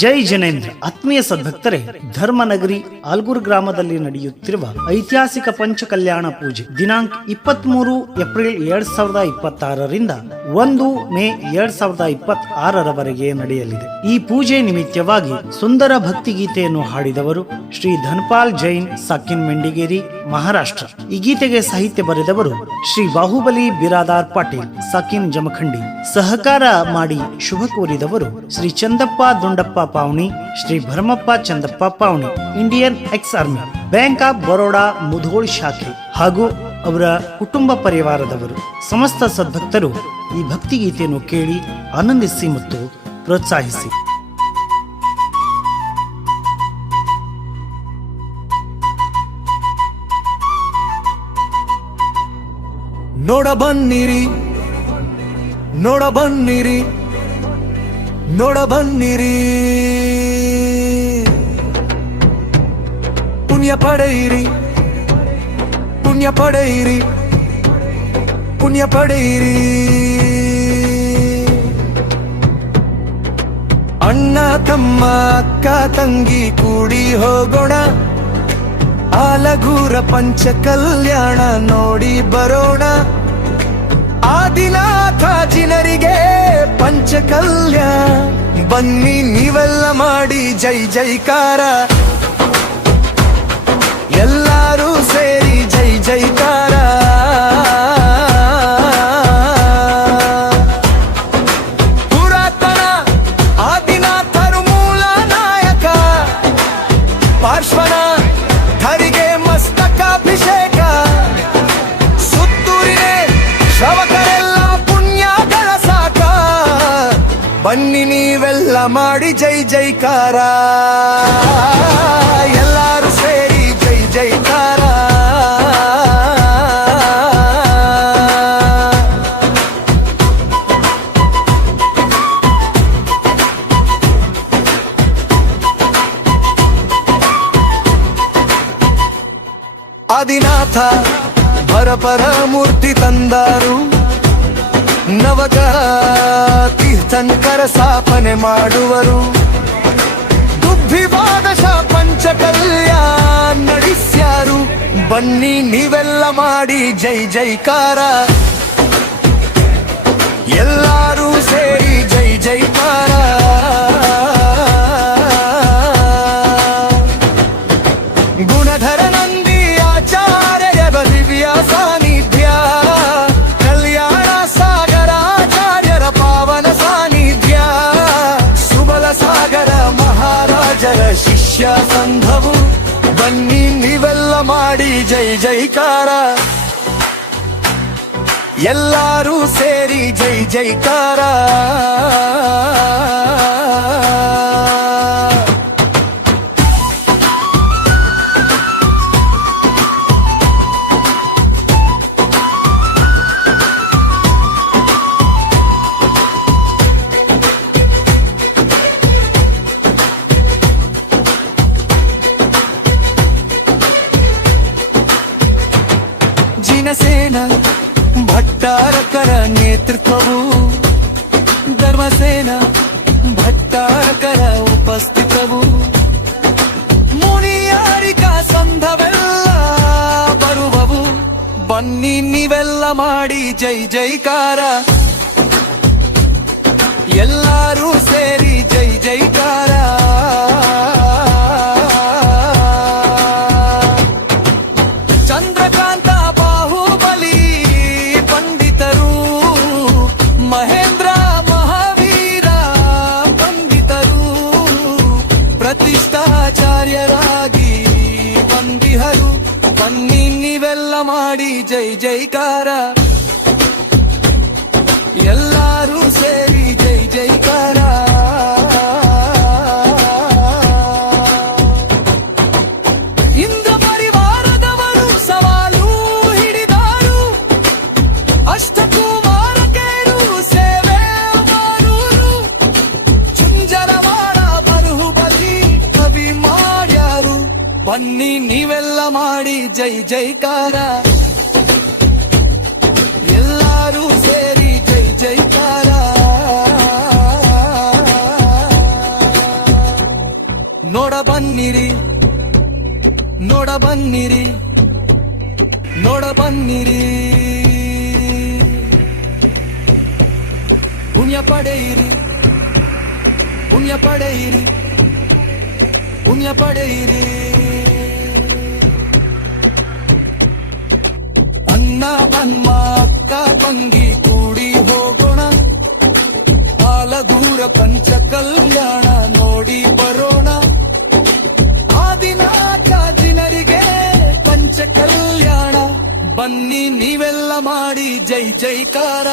ಜೈ ಜಿನೇಂದ್ರ. ಆತ್ಮೀಯ ಸದ್ಭಕ್ತರೇ, ಧರ್ಮನಗರಿ ಆಲ್ಗೂರ್ ಗ್ರಾಮದಲ್ಲಿ ನಡೆಯುತ್ತಿರುವ ಐತಿಹಾಸಿಕ ಪಂಚಕಲ್ಯಾಣ ಪೂಜೆ ದಿನಾಂಕ 23 ಏಪ್ರಿಲ್ 2026ರಿಂದ 1 ಮೇ 2026ರವರೆಗೆ ನಡೆಯಲಿದೆ. ಈ ಪೂಜೆ ನಿಮಿತ್ತವಾಗಿ ಸುಂದರ ಭಕ್ತಿಗೀತೆಯನ್ನು ಹಾಡಿದವರು ಶ್ರೀ ಧನ್ಪಾಲ್ ಜೈನ್, ಸಾಕಿನ್ ಮೆಂಡಿಗೇರಿ, ಮಹಾರಾಷ್ಟ್ರ. ಈ ಗೀತೆಗೆ ಸಾಹಿತ್ಯ ಬರೆದವರು ಶ್ರೀ ಬಾಹುಬಲಿ ಬಿರಾದಾರ್ ಪಾಟೀಲ್, ಸಾಕಿನ್ ಜಮಖಂಡಿ. ಸಹಕಾರ ಮಾಡಿ ಶುಭ ಕೋರಿದವರು Shri Chandappa Dundappa Pavani, Shri Bharamappa Chandappa Pavani, Indian ex army, bank of Baroda Mudhol ಶಾಖೆ ಹಾಗೂ ಅವರ ಕುಟುಂಬ ಪರಿವಾರದವರು. ಸಮಸ್ತ ಸದ್ಭಕ್ತರು ಈ ಭಕ್ತಿಗೀತೆಯನ್ನು ಕೇಳಿ ಆನಂದಿಸಿ ಮತ್ತು ಪ್ರೋತ್ಸಾಹಿಸಿ. ನೋಡ ಬನ್ನಿರಿ, ನೋಡ ಬನ್ನಿರಿ, ನೋಡ ಬನ್ನಿರಿ, ಪುಣ್ಯ ಪಡೆಯಿರಿ, ಪುಣ್ಯ ಪಡೆಯಿರಿ, ಪುಣ್ಯ ಪಡೆಯಿರಿ. ಅಣ್ಣ ತಮ್ಮ ಅಕ್ಕ ತಂಗಿ ಕೂಡಿ ಹೋಗೋಣ, ಆಲಗೂರ ಪಂಚಕಲ್ಯಾಣ ನೋಡಿ ಬರೋಣ. ಆದಿನಾಥ ಜಿನರಿಗೆ ಪಂಚಕಲ್ಯಾಣ, ಬನ್ನಿ ನೀವೆಲ್ಲ ಮಾಡಿ ಜೈ ಜೈಕಾರ. ಎಲ್ಲರೂ ಸೇರಿ ಜೈ ಜೈಕಾರ. ಪುರಾತನ ಆದಿನಾಥರು ಮೂಲ ನಾಯಕ, ಪಾರ್ಶ್ವನ ಧರಿಗೆ ಮಸ್ತಕಾಭಿಷೇಕ. ಸುತ್ತೂರಿನೇ ಶ್ರವಕರೆಲ್ಲ ಪುಣ್ಯಗಳ ಸಾಕ, ಬನ್ನಿ ನೀವೆಲ್ಲ ಮಾಡಿ ಜೈ ಜೈಕಾರ. ಎಲ್ಲರೂ ಸೇರಿ ಜೈ ಜೈಕಾರ. ಆದಿನಾಥ ಭರಪರ ಮೂರ್ತಿ ತಂದಾರು, ನವಗ ತೀರ್ಥಂಕರ ಸ್ಥಾಪನೆ ಮಾಡುವರು. ದುರ್ಭಿವಾದಶ ಪಂಚಕಲ್ಯಾಣ ನಡೆಸ್ಯಾರು, ಬನ್ನಿ ನೀವೆಲ್ಲ ಮಾಡಿ ಜೈ ಜೈಕಾರ. ಎಲ್ಲರೂ ಸೇರಿ ಜೈ ಜೈಕಾರ. ಗುಣಧರ ನಂದಿ ಆಚಾರ್ಯರ ದಿವ್ಯ ಸಾನ್ನಿಧ್ಯ, ಕಲ್ಯಾಣ ಸಾಗರಾಚಾರ್ಯರ ಪಾವನ ಸಾನ್ನಿಧ್ಯ, ಸುಬಲ ಸಾಗರ ಮಹಾರಾಜರ ಶಿಷ್ಯ ಸಂಘವು, ಬನ್ನಿ ನೀವೆಲ್ಲ ಮಾಡಿ ಜೈ ಜೈಕಾರ. ಎಲ್ಲರೂ ಸೇರಿ ಜೈ ಜೈಕಾರ. ಜಿನಸೇನ ಭಟ್ಟಾರಕರ ನೇತೃತ್ವವು, ಧರ್ಮಸೇನ ಭಟ್ಟಾರಕರ ಉಪಸ್ಥಿತವು, ಮುನಿಯಾರಿಕ ಸಂಘವೆಲ್ಲ ಬರುವವು, ಬನ್ನಿ ನೀವೆಲ್ಲ ಮಾಡಿ ಜೈ ಜೈಕಾರ. ಎಲ್ಲರೂ ಸೇರಿ ಜೈ ಜೈಕಾರ. ಚಂದ್ರಕಾಂತ ಬಾಹುಬಲಿ ಪಂಡಿತರು, ಮಹೇಂದ್ರ ಮಹಾವೀರ ಪಂಡಿತರು, ಪ್ರತಿಷ್ಠಾಚಾರ್ಯರಾಗಿ ಬಂದಿಹರು, ಬನ್ನಿ ನೀವೆಲ್ಲ ಮಾಡಿ ಜೈ ಜೈಕಾರ. ಎಲ್ಲರೂ ಸೇರಿ ಜೈ ಜೈಕಾರ. ಇಂದ್ರ ಪರಿವಾರದವರು ಸವಾಲು ಹಿಡಿದಾರು, ಅಷ್ಟಕುಮಾರಕೇರು ಸೇವೆ ಮಾಡೂರು, ಚುಂಜರವಾಡ ಬಾಹುಬಲಿ ಕವಿ ಮಾಡ್ಯಾರು, ಬನ್ನಿ ನೀವೆಲ್ಲ ಮಾಡಿ ಜೈ ಜೈಕಾರ. ಎಲ್ಲರೂ ಸೇರಿ ಜೈ ಜೈಕಾರ. ನೋಡ ಬನ್ನಿರಿ ನೋಡ ಬನ್ನಿರಿ ನೋಡ ಬನ್ನಿರಿ ಪುಣ್ಯ ಪಡೆಯಿರಿ ಪುಣ್ಯ ಪಡೆಯಿರಿ ಪುಣ್ಯ ಪಡೆಯಿರಿ ಅಣ್ಣ ಅಮ್ಮ ಅಕ್ಕ ತಂಗಿ ಕೂಡಿ ಹೋಗೋಣ ಆಲಗೂರ ಪಂಚ ಕಲ್ಯಾಣ ನೋಡಿ ಬರೋಣ ಆದಿನಾಥ ಜನರಿಗೆ ಪಂಚ ಕಲ್ಯಾಣ ಬನ್ನಿ ನೀವೆಲ್ಲ ಮಾಡಿ ಜೈ ಜೈಕಾರ